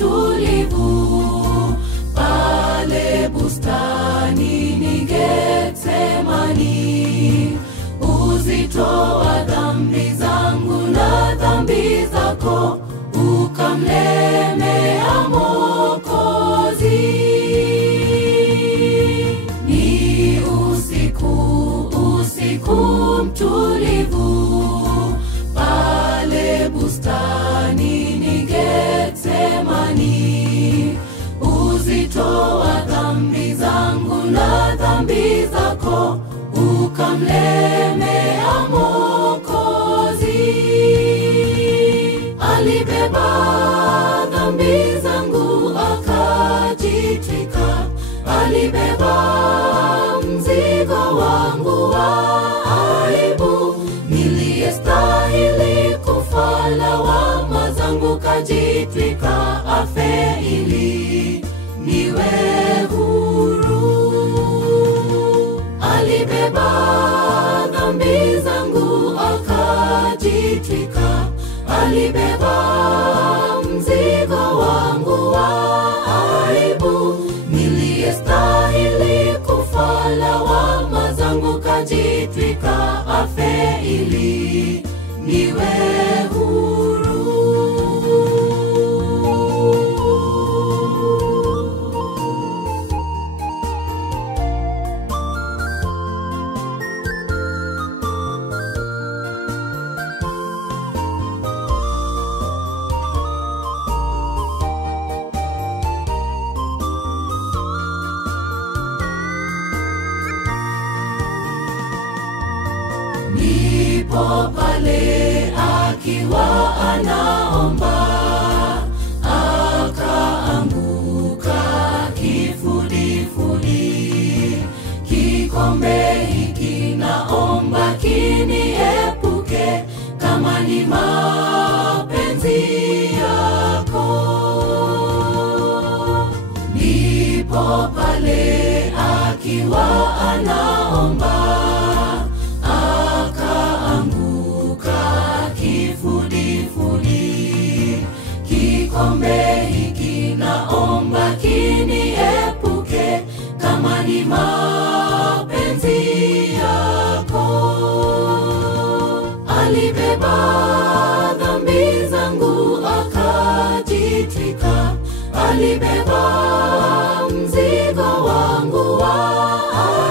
mtulivu pale bustani ni Getsemani. Uzito wa dhambi zangu na dhambi zako ukamlemea Mwokozi. Ni usiku mtulivu pale bustani ni Getsemani. Uzito wa dhambi zangu na dhambi zako ukamlemea Mwokozi. Alibeba dhambi zangu akajitwika, alibeba mzigo wangu wa aibu. Niliyestahili kufa lawama zangu kajitwika afe ili niwe huru. Alibeba dhambi zangu akajitwika, alibeba mzigo wangu wa aibu. Niliyestahili kufa lawama zangu kajitwika afe ili niwe huru. Nipo pale akiwa anaomba, akaanguka kifudifudi. Kikombe hiki naomba kiniepuke, kama ni mapenzi yako. Nipo pale akiwa anaomba, kikombe hiki naomba kiniepuke, kama ni mapenzi yako. Alibeba dhambi zangu akajitwika, alibeba mzigo wangu wa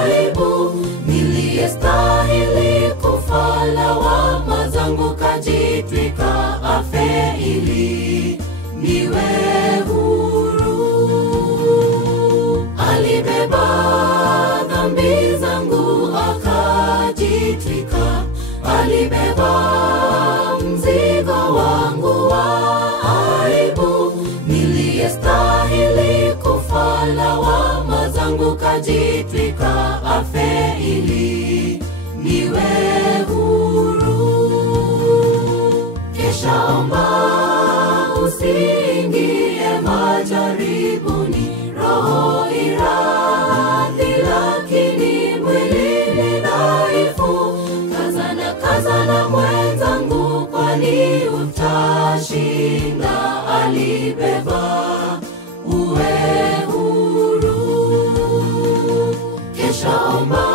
aibu. Niliyestahili kufa lawama zangu kajitwika afe ili niwe huru. Alibeba dhambi zangu akajitwika, alibeba mzigo wangu wa aibu. Niliyestahili kufa lawama zangu kajitwika afe ili niwe huru. Kesha omba usiingie majaribuni, roho iradhi lakini mwili ni dhaifu. Kazana mwenzangu, kwani utashinda. Alibeba uwe huru. Kesha omba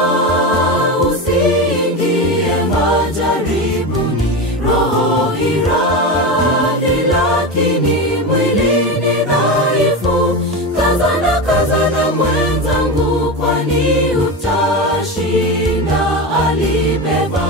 usiingie majaribuni, roho iradhi lakini mwili ni dhaifu. Kazana mwenzangu, kwani utashinda. Alibeba